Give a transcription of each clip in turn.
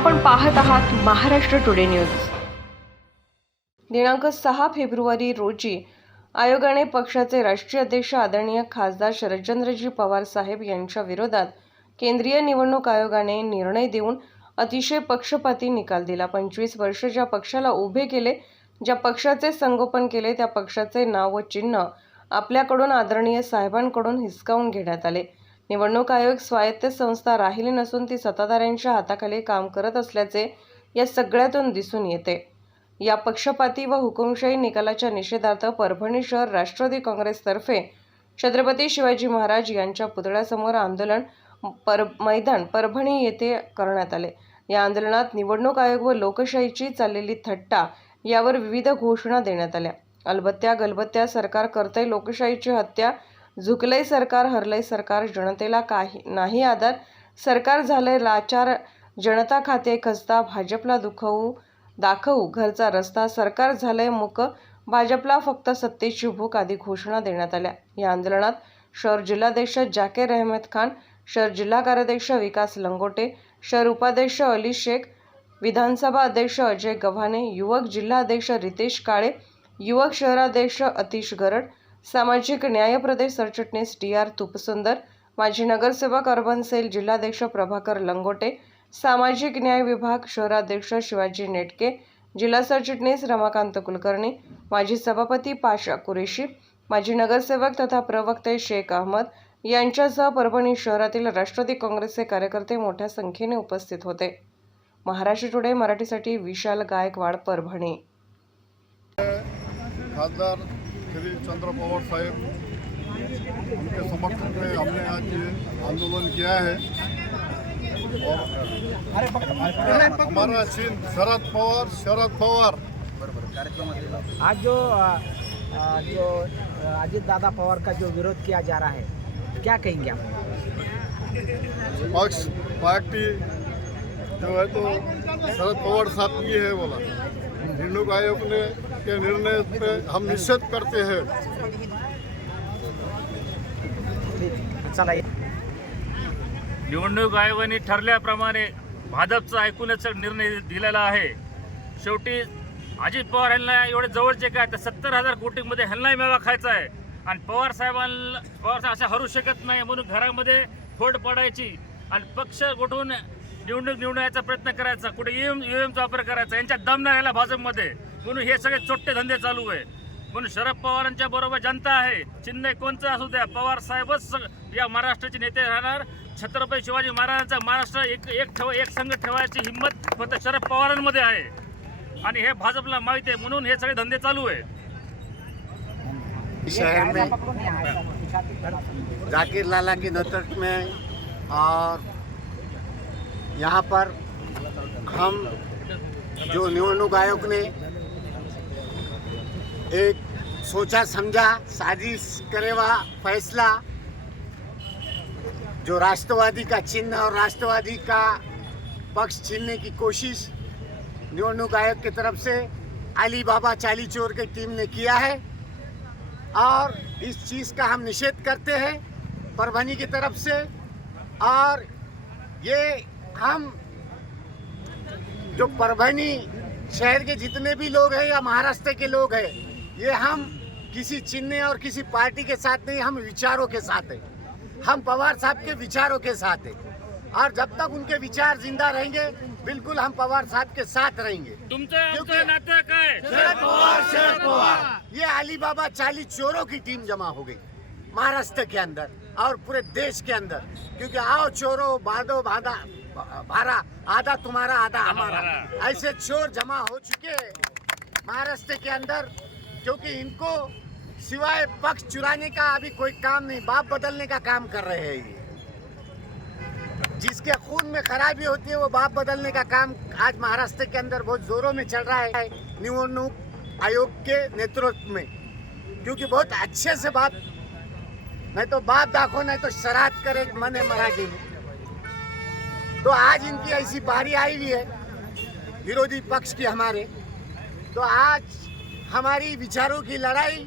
आपण पाहत आहात महाराष्ट्र टुडे न्यूज। दिनांक 6 फेब्रुवारी रोजी आयोगाने पक्षाचे राष्ट्रीय अध्यक्ष आदरणीय खासदार शरदचंद्रजी पवार साहेब यांच्या विरोधात केंद्रीय निवडणूक आयोगाने निर्णय देऊन अतिशय पक्षपाती निकाल दिला। 25 वर्ष ज्या पक्षाला उभे केले, ज्या पक्षाचे संगोपन केले, त्या पक्षाचे नाव व चिन्ह आपल्याकडून आदरणीय साहेबांकडून हिसकावून घेण्यात आले। निवडणूक आयोग स्वायत्त संस्था राहिली नसून ती सत्ताधाऱ्यांच्या हाताखाली काम करत असल्याचे या सगळ्यातून दिसून येते। या पक्षपाती व हुकुमशाही निकालाच्या निषेधार्थ परभणी शहर राष्ट्रवादी काँग्रेसतर्फे छत्रपती शिवाजी महाराज यांच्या पुतळ्यासमोर आंदोलन मैदान परभणी येथे करण्यात आले। या आंदोलनात निवडणूक आयोग व लोकशाहीची चाललेली थट्टा यावर विविध घोषणा देण्यात आल्या। अलबत्त्या गलबत्त्या सरकार करतंय लोकशाहीची हत्या, झुकलंय सरकार, हरलंय सरकार, जनतेला काही नाही आधार, सरकार झालंय लाचार, जनता खाते खस्ता, भाजपला दाखवू घरचा रस्ता, सरकार झालंय मूक, भाजपला फक्त सत्तेची भूक आदी घोषणा देण्यात आल्या। या आंदोलनात शहर जिल्हाध्यक्ष जाकीर अहमद खान, शहर जिल्हा कार्याध्यक्ष विकास लंगोटे, शहर उपाध्यक्ष अली शेख, विधानसभा अध्यक्ष अजय गव्हाणे, युवक जिल्हाध्यक्ष रितेश काळे, युवक शहराध्यक्ष अतिश गरड, सामाजिक न्याय प्रदेश सरचिटणीस DR तुपसुंदर, माजी नगरसेवक अर्बन सेल जिल्हाध्यक्ष प्रभाकर लंगोटे, सामाजिक न्याय विभाग शहराध्यक्ष शिवाजी नेटके, जिल्हा सरचिटणीस रमाकांत कुलकर्णी, माजी सभापती पाशा कुरेशी, माजी नगरसेवक तथा प्रवक्ते शेख अहमद यांच्यासह परभणी शहरातील राष्ट्रवादी काँग्रेसचे कार्यकर्ते मोठ्या संख्येने उपस्थित होते। महाराष्ट्र टुडे मराठीसाठी विशाल गायकवाड, परभणी। खासदार श्री चंद्र पवार साहेब उनके समर्थन में हमने आज ये आंदोलन किया है और हमारा चिन्ह शरद पवार। आज जो अजीत दादा पवार का जो विरोध किया जा रहा है, क्या कहेंगे आप? पक्ष पार्टी जो है तो शरद पवार साहब की है बोला। निवडणूक आयोग ने के निर्णय पे हम निषेध करते हैं। चला, निवडणूक आयोगाने ठरल्याप्रमाणे भाजपचा ऐकूनच निर्णय दिलेला आहे। शेवटी अजित पवार यांना एवढे जवळचे काय तर 70,000 कोटीमध्ये ह्यांनाही मेवा खायचा आहे आणि पवार साहेब अशा हरू शकत नाही म्हणून घरामध्ये फोड पडायची आणि पक्ष गोठवून निवडणूक निवडण्याचा प्रयत्न करायचा, कुठे ईव्हीएमचा वापर करायचा, यांच्या दम नाही राहिला भाजपमध्ये म्हणून हे सगळे चोट्टे धंदे चालू आहे। म्हणून शरद पवारांच्या बरोबर जनता आहे, चिन्ह कोणतं असू द्या, पवार साहेबच या महाराष्ट्राचे नेते राहणार। छत्रपती शिवाजी महाराजांचा महाराष्ट्र एक संघ ठेवायची हिंमत फक्त शरद पवारांमध्ये आहे आणि हे भाजपला माहित आहे म्हणून हे सगळे धंदे चालू आहे। शहर में जाकिर लाला के नेतृत्व में और यहाँ पर हम जो निवडणूक आयोग ने एक सोचा समझा साजिश करे हुआ फैसला, जो राष्ट्रवादी का चिन्ह और राष्ट्रवादी का पक्ष छीनने की कोशिश निवडणूक आयोग की तरफ से अली बाबा चाली चोर की टीम ने किया है और इस चीज़ का हम निषेध करते हैं परभणी की तरफ से। और ये हम जो परभणी शहर के जितने भी लोग हैं या महाराष्ट्र के लोग हैं, ये हम किसी चिन्ह और किसी पार्टी के साथ नहीं, हम विचारों के साथ हैं। हम पवार साहब के विचारों के साथ हैं और जब तक उनके विचार जिंदा रहेंगे बिल्कुल हम पवार साहब के साथ रहेंगे। तुमचं नातं काय? शरद पवार। ये अली बाबा चाली चोरों की टीम जमा हो गई महाराष्ट्र के अंदर और पूरे देश के अंदर, क्योंकि आओ चोरों बांधो बांधा भारा, आधा तुम्हारा आधा हमारा, ऐसे चोर जमा हो चुके हैं महाराष्ट्र के अंदर। क्योंकि इनको सिवाय पक्ष चुराने का अभी कोई काम नहीं, बाप बदलने का काम कर रहे हैं। ये जिसके खून में खराबी होती है वो बाप बदलने का काम आज महाराष्ट्र के अंदर बहुत जोरों में चल रहा है निवडणूक आयोग के नेतृत्व में। क्योंकि बहुत अच्छे से बाप, नहीं तो बाप दाखो नहीं तो श्राद्ध करे मन है मराठी में। तो आज इनकी ऐसी बारी आई हुई है विरोधी पक्ष की हमारे, तो आज हमारी विचारों की लड़ाई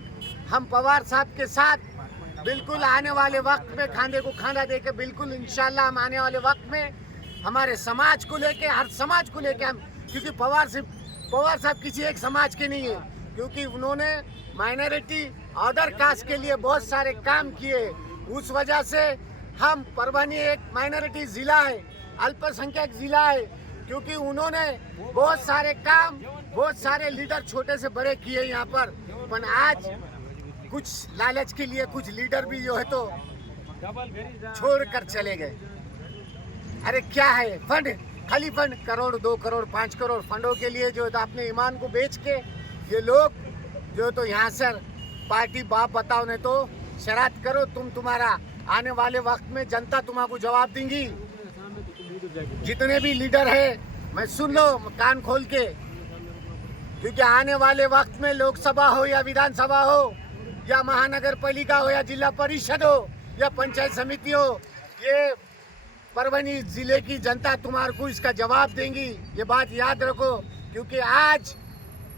हम पवार साहब के साथ बिल्कुल आने वाले वक्त में खांधे को खांधा देकर बिल्कुल इंशाल्लाह हम आने वाले वक्त में हमारे समाज को लेके, हर समाज को लेके हम, क्योंकि पवार साहब किसी एक समाज के नहीं है, क्योंकि उन्होंने माइनॉरिटी अदर कास्ट के लिए बहुत सारे काम किए। उस वजह से हम परभनी एक माइनॉरिटी जिला है, अल्पसंख्यक जिला है, क्योंकि उन्होंने बहुत सारे काम, बहुत सारे लीडर छोटे से बड़े किए यहाँ पर। आज कुछ लालच के लिए कुछ लीडर भी जो है तो छोड़ कर चले गए। अरे क्या है फंड, खाली फंड, करोड़ 2 करोड़ 5 करोड़ फंडों के लिए जो है तो अपने ईमान को बेच के ये लोग जो तो यहाँ से पार्टी बाप बताओ ने तो शरारत करो, तुम्हारा आने वाले वक्त में जनता तुम्हारा जवाब देंगी। जितने भी लीडर है मैं सुन लो कान खोल के, क्योंकि आने वाले वक्त में लोकसभा हो या विधानसभा हो या महानगर पालिका हो या जिला परिषद हो या पंचायत समिति हो, ये परभनी जिले की जनता तुम्हारे को इसका जवाब देंगी। ये बात याद रखो, क्योंकि आज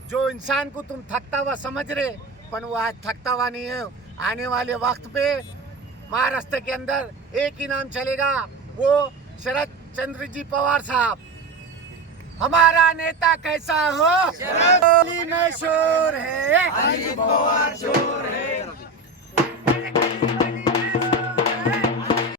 जो इंसान को तुम थकता हुआ समझ रहे, पर वो आज थकता हुआ नहीं है। आने वाले वक्त पे महाराष्ट्र के अंदर एक ही नाम चलेगा, वो शरद चंद्र जी पवार साहब। हमारा नेता कैसा हो, शोर है, पवार शोर है।